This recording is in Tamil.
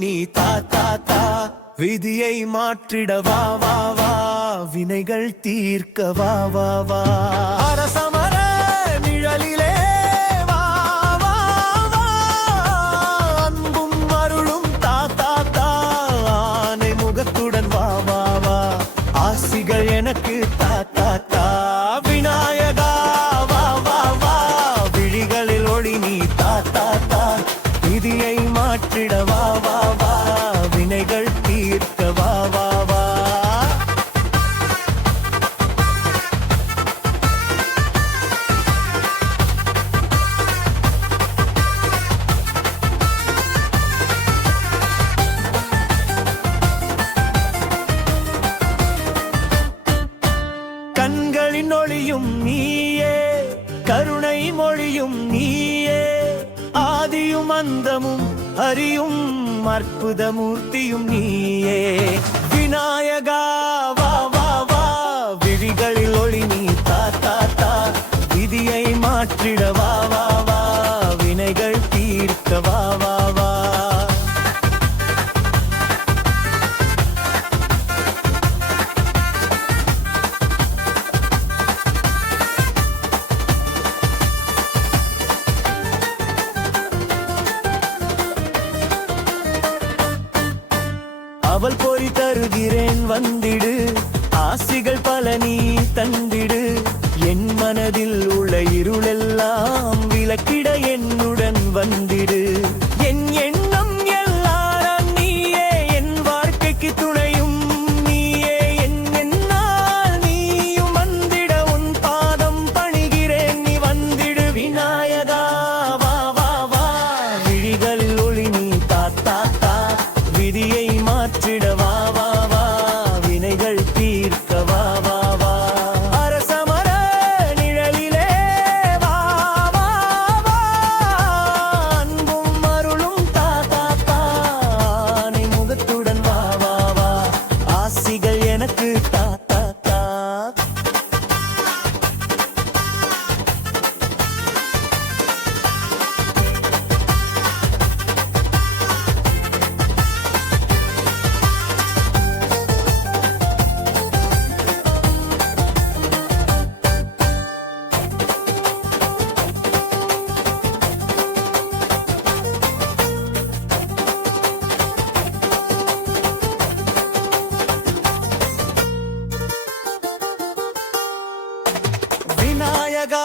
நீ தா தா தா விதியை மாற்றிட வா வா வா வினைகள் தீர்க்க வா வா வா அரசமர நிழலிலே வா வா வா அன்பும் அருளும் தா தா தா ஆனை முகத்துடன் வா வா வா ஆசிகள் எனக்கு தா தா தா விநாயகா வா வா வா விழிகளில் ஒளி நீ தா தா தா விதியை மாற்றிட வா வா வா வினைகள் தீர்க்க வா வா வா கண்களின் ஒளியும் நீயே கருணை மொழியும் நீயே ஆதியும் அந்தமும் அறியும் அற்புத மூர்த்தியும் நீயே விநாயகா வா வா வா விழிகளில் ஒளி நீ தா தா தா விதியை மாற்றிட வா வா வா வினைகள் தீர்க்க வா வா வா அவள் பொறி தருகிறேன் வந்திடு ஆசிகள் பல நீ தந்திடு என் மனதில் உள்ள இருளெல்லாம் விளக்கிட என்னுடன் வந்திடு என் எண்ணம் எல்லாரும் நீயே என் வாழ்க்கைக்கு துணையும் நீயே என் என்னால் நீயும் வந்திட உன் பாதம் பணிகிறேன் நீ வந்திடு விநாயகா வா வா வா விழிகளில் ஒளி நீ தா தா தா விதியை மாற்றிட வா வா வா வினைகள் தீர்க்க வா வா வா அரசமர நிழலிலே வா வா வா அன்பும் அருளும் தா தா தா ஆனை முகத்துடன் வா வா வா ஆசிகள் எனக்கு தா தா தா விநாயகா